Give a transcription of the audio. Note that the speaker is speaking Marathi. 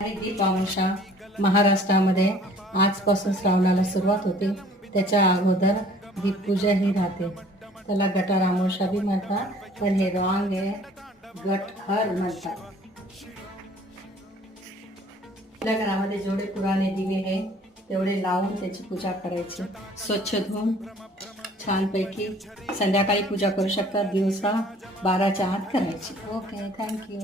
दीप अमावस्या महाराष्ट्रामध्ये आजपासून श्रावणाला सुरुवात होते. त्याच्या अगोदर दीपपूजा ही राहते. त्याला गटार अमावस्या बी म्हणतात, पण हे रॉंग आहे, गटहर म्हणतात. आपल्या घरामध्ये जेवढे पुराणे दिवे आहे तेवढे लावून त्याची पूजा करायची. स्वच्छ धुवून छानपैकी संध्याकाळी पूजा करू शकतात. दिवसा 12च्या आत करायची. Okay, thank you.